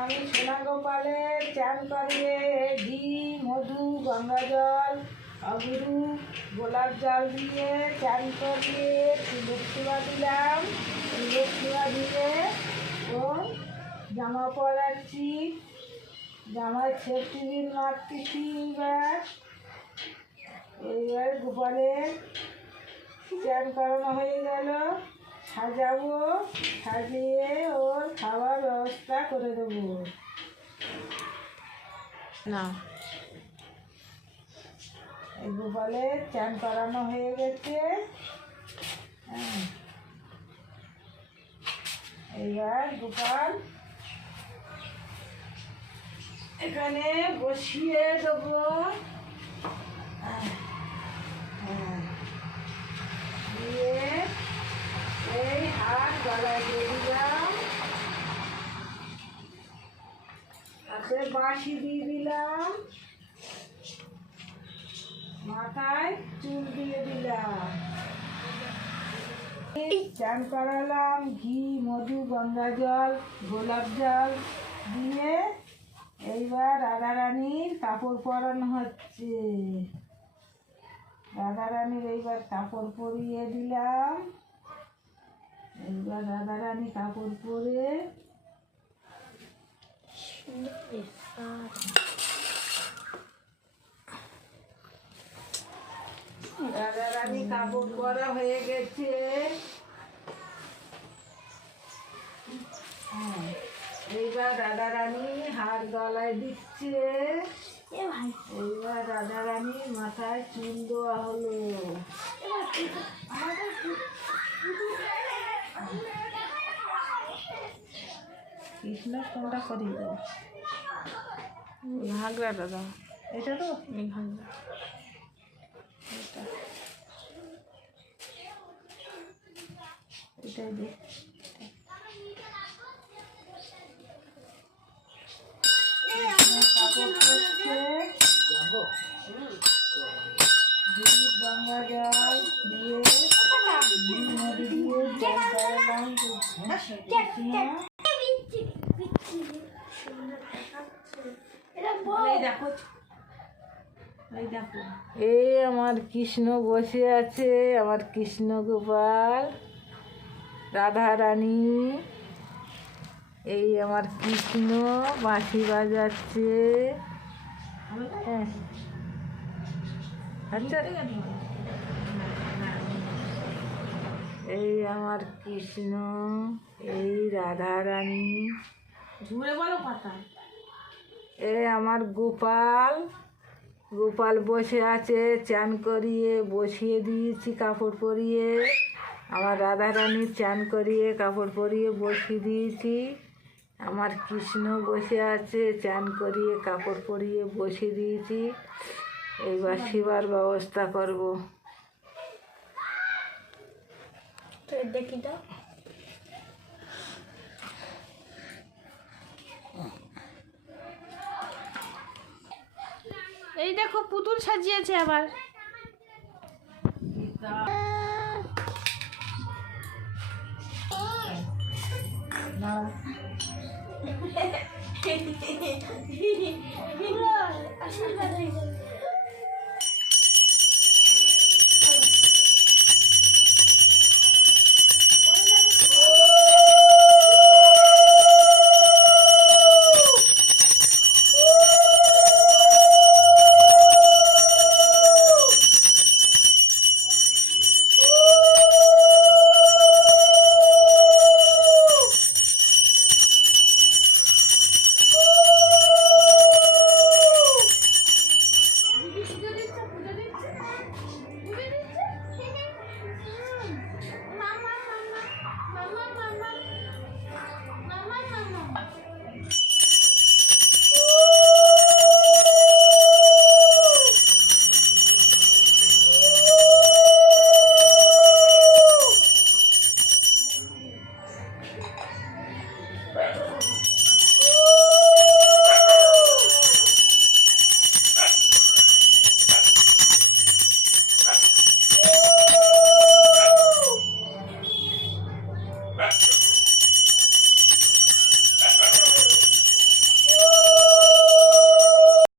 আমি সোনা গোপালের চান করিয়ে ঘি, মধু, গঙ্গা জল, অগুরু, গোলাপ জল দিয়ে চান করিয়ে তুলসীমা দিলাম। তুলসীমা দিয়ে ও জামা পরাচ্ছি, জামায় ছেটিবিল মারতেছি। এইবার গোপালের চান করানো হয়ে গেল, সাজাবো, সাজিয়ে ওর খাওয়ার ব্যবস্থা করে দেবো। না এই গোপালের চান করানো হয়ে গেছে। এইবার গোপাল এখানে বসিয়ে দেবো। দিয়ে এই হাত গলায় দিয়ে দিলাম, তাতে বাঁশি দিয়ে দিলাম, মাথায় চুল দিয়ে দিলাম, চান করালাম ঘি, মধু, গঙ্গা জল, গোলাপ জল দিয়ে। এইবার রাধারানীর কাপড় পরানো হচ্ছে। রাধারানীর এইবার কাপড় পরিয়ে দিলাম। এইবার রাধারানী কাপড় পরে রাধারানী কাপড় পরা হয়ে গেছে। এইবার রাধারানী হার গলায় দিচ্ছে। এইবার রাধারানীর মাথায় চুল দেওয়া হলো। কৃষ্ণ কোনটা করি দাও, ঘাগরাটা দাও। এটা তো ঘাগরা এটাই দে। কাপড় করছে, গঙ্গা জল দিয়ে নদী দিয়ে জল করালাম। এই আমার কৃষ্ণ বসে আছে, আমার কৃষ্ণ গোপাল, রাধারানী। এই আমার কৃষ্ণ বাঁশি বাজাচ্ছে। আচ্ছা, এই আমার কৃষ্ণ, এই রাধারানী, ঝুড়ে বলো কথা। এই আমার গোপাল, গোপাল বসে আছে, চান করিয়ে বসিয়ে দিয়েছি কাপড় পরিয়ে। আমার রাধারানীর চান করিয়ে কাপড় পরিয়ে বসিয়ে দিয়েছি। আমার কৃষ্ণ বসে আছে, চান করিয়ে কাপড় পরিয়ে বসিয়ে দিয়েছি। এইবার শিবার ব্যবস্থা করব। দেখি তো এই দেখো পুতুল সাজিয়েছে আবার। না